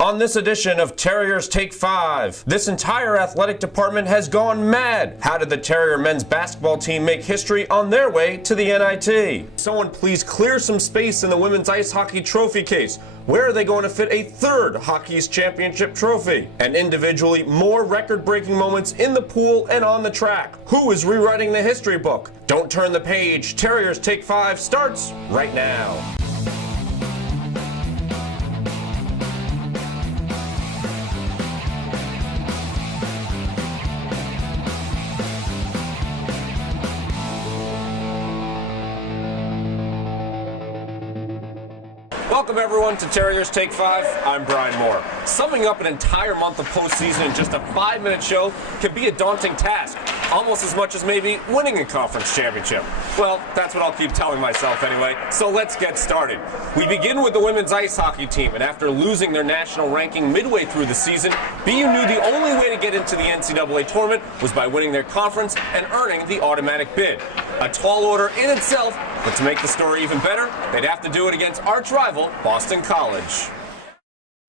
On this edition of Terriers Take 5, this entire athletic department has gone mad. How did the Terrier men's basketball team make history on their way to the NIT? Someone please clear some space in the women's ice hockey trophy case. Where are they going to fit a third Hockey's Championship trophy? And individually, more record-breaking moments in the pool and on the track. Who is rewriting the history book? Don't turn the page. Terriers Take 5 starts right now. Welcome everyone to Terriers Take 5. I'm Brian Moore. Summing up an entire month of postseason in just a 5-minute show can be a daunting task, almost as much as maybe winning a conference championship. Well, that's what I'll keep telling myself anyway, so let's get started. We begin with the women's ice hockey team, and after losing their national ranking midway through the season, BU knew the only way to get into the NCAA tournament was by winning their conference and earning the automatic bid. A tall order in itself, but to make the story even better, they'd have to do it against arch rival Boston College.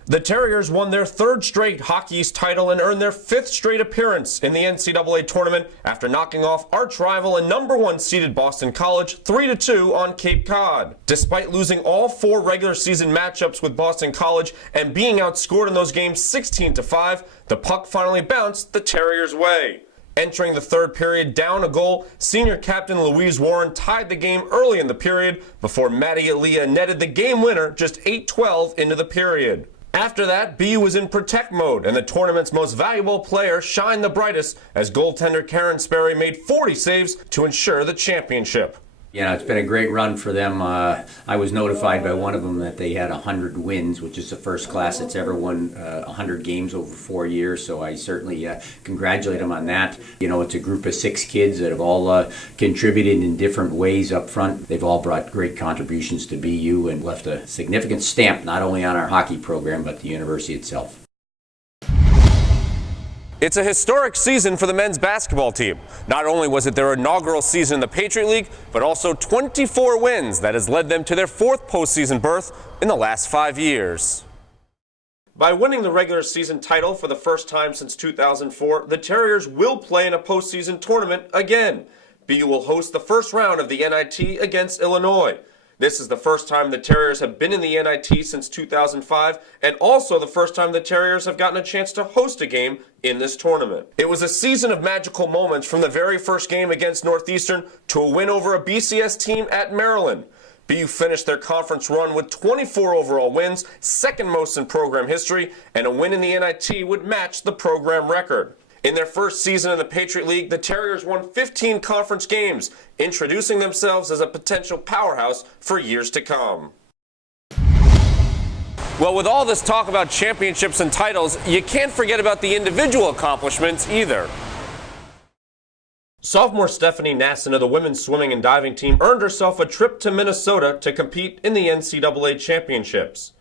The Terriers won their third straight Hockey East title and earned their fifth straight appearance in the NCAA tournament after knocking off arch rival and number 1 seeded Boston College 3-2 on Cape Cod. Despite losing all 4 regular season matchups with Boston College and being outscored in those games 16-5, the puck finally bounced the Terriers' way. Entering the third period down a goal, senior captain Louise Warren tied the game early in the period before Maddie Aaliyah netted the game winner just 8-12 into the period. After that, BU was in protect mode, and the tournament's most valuable player shined the brightest as goaltender Karen Sperry made 40 saves to ensure the championship. You know, it's been a great run for them. I was notified by one of them that they had 100 wins, which is the first class that's ever won 100 games over 4 years, so I certainly congratulate them on that. You know, it's a group of 6 kids that have all contributed in different ways up front. They've all brought great contributions to BU and left a significant stamp not only on our hockey program, but the university itself. It's a historic season for the men's basketball team. Not only was it their inaugural season in the Patriot League, but also 24 wins that has led them to their 4th postseason berth in the last 5 years. By winning the regular season title for the first time since 2004, the Terriers will play in a postseason tournament again. BU will host the first round of the NIT against Illinois. This is the first time the Terriers have been in the NIT since 2005, and also the first time the Terriers have gotten a chance to host a game in this tournament. It was a season of magical moments from the very first game against Northeastern to a win over a BCS team at Maryland. BU finished their conference run with 24 overall wins, second most in program history, and a win in the NIT would match the program record. In their first season in the Patriot League, the Terriers won 15 conference games, introducing themselves as a potential powerhouse for years to come. Well, with all this talk about championships and titles, you can't forget about the individual accomplishments either. Sophomore Stephanie Nasson of the women's swimming and diving team earned herself a trip to Minnesota to compete in the NCAA championships.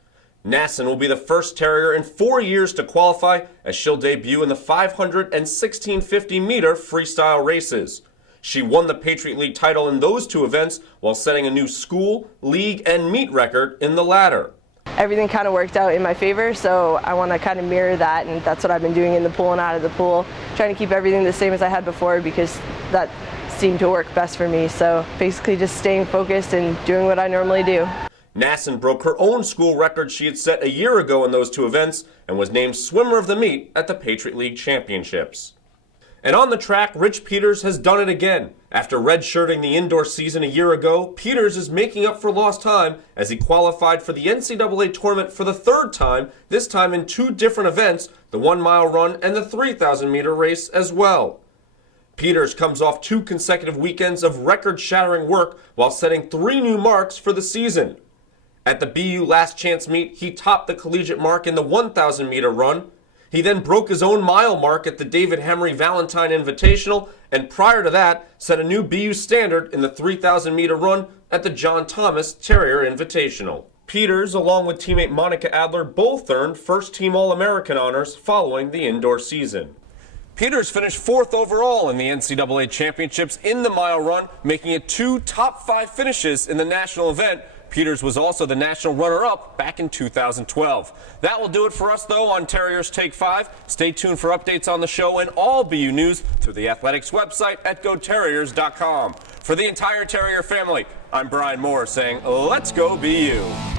Nasson will be the first Terrier in 4 years to qualify, as she'll debut in the 500 and 1650 meter freestyle races. She won the Patriot League title in those 2 events while setting a new school, league, and meet record in the latter. Everything kind of worked out in my favor, so I want to kind of mirror that, and that's what I've been doing in the pool and out of the pool, trying to keep everything the same as I had before because that seemed to work best for me. So basically just staying focused and doing what I normally do. Nasson broke her own school record she had set a year ago in those 2 events and was named Swimmer of the Meet at the Patriot League Championships. And on the track, Rich Peters has done it again. After redshirting the indoor season a year ago, Peters is making up for lost time as he qualified for the NCAA tournament for the 3rd time, this time in 2 different events, the 1-mile run and the 3,000-meter race as well. Peters comes off 2 consecutive weekends of record-shattering work while setting 3 new marks for the season. At the BU Last Chance meet, he topped the collegiate mark in the 1,000-meter run. He then broke his own mile mark at the David Henry Valentine Invitational, and prior to that, set a new BU standard in the 3,000-meter run at the John Thomas Terrier Invitational. Peters, along with teammate Monica Adler, both earned first-team All-American honors following the indoor season. Peters finished 4th overall in the NCAA championships in the mile run, making it 2 top 5 finishes in the national event, Peters was also the national runner-up back in 2012. That will do it for us, though, on Terriers Take 5. Stay tuned for updates on the show and all BU news through the Athletics website at GoTerriers.com. For the entire Terrier family, I'm Brian Moore saying, let's go BU.